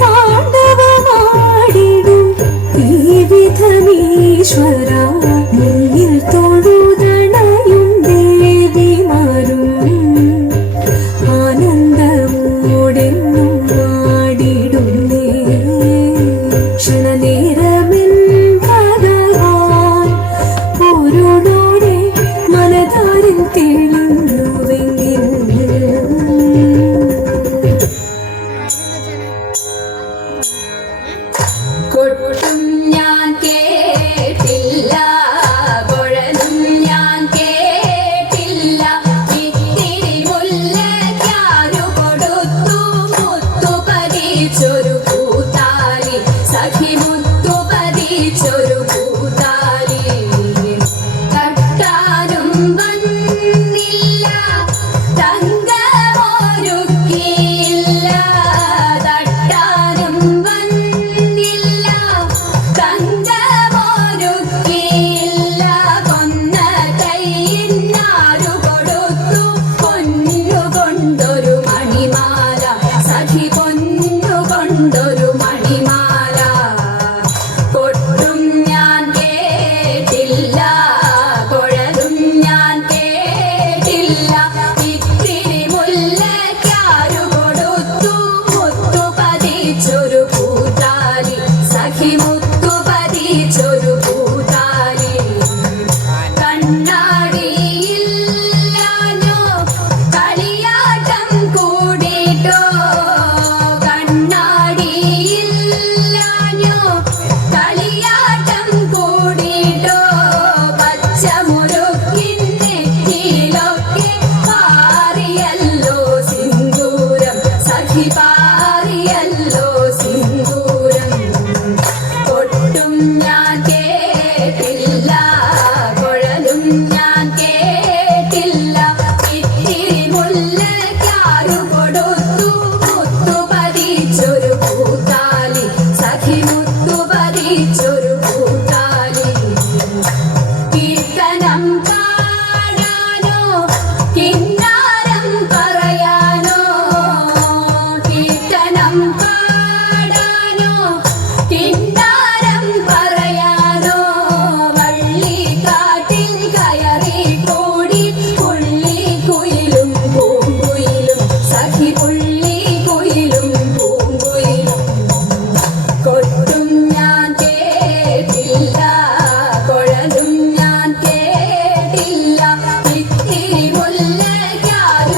താണ്ഡവമാടിടും ഈ വിധമീശ്വര മുന്നിൽ തൊഴുതണയും ദേവിമാരും ആനന്ദമോടെന്നും ആടിടുന്നേ ക്ഷണനേരമെൻ ഭഗവാൻ പോരോടോടെ മനതാരിൽ തെളിഞ്ഞുവെങ്കിൽ കൊട്ടും ഞാൻ കേട്ടില്ല കുഴലും ഞാൻ കേട്ടില്ല ഇത്തിരി മുല്ലയ്ക്കാരു കൊടുത്തു മുത്തു പതിച്ചൊരു പൂത്താലി സഖി മുത്തു പതിച്ചൊരു പൂത്താലി തട്ടാനും വന്നില്ല തങ്കമൊരുക്കിയില്ല തട്ടാനും വന്നില്ല തങ്കമൊരുക്കിയില്ല കൊന്ന കൈയിന്നാരു കൊടുത്തു പൊന്നുകൊണ്ടൊരു മണിമാല സഖി പൊന്നുകൊണ്ടൊരു മണിമാല കൊട്ടും ഞാൻ കേട്ടില്ല കുഴലും ഞാൻ കേട്ടില്ല ഇത്തിരി മുല്ലയ്ക്കാരു കൊടുത്തു മുത്തു പതിച്ചൊരു പൂത്താലി സഖി മുത്തു പതിച്ചൊരു പൂത്താലി കണ്ണാടിയില്ലാഞ്ഞോ കളിയാട്ടം കൂടിട്ടോ കണ്ണാടിയില്ലാഞ്ഞോ കളിയാട്ടം കൂടിട്ടോ പച്ചമുരുക്കിൻ നെറ്റിയിലൊക്കെ പാറിയല്ലോ സിന്ദൂരം സഖി പാറിയല്ലോ സിന്ദൂരം കൊട്ടും ഞാൻ കേട്ടില്ല കുഴലും ഞാൻ കേട്ടില്ല ഇത്തിരി മുല്ലയ്ക്കാരു കൊടുത്തു മുത്തു പതിച്ചൊരു പൂത്താലി സഖി മുത്തു പതിച്ചൊരു പൂത്താലി കീർത്തനം പാടാനോ കിന്നാരം പറയാനോ കീർത്തനം പാടാനോ കിന്നാരം പറയാനോ വള്ളിക്കാട്ടിൽ കയറി കൂടി പുള്ളിക്കുയിലും പൂങ്കുയിലും സഖി പുള്ളിക്കുയിലും പൂങ്കുയിലും കൊട്ടും ഞാൻ കേട്ടില്ല കുഴലും ഞാൻ കേട്ടില്ല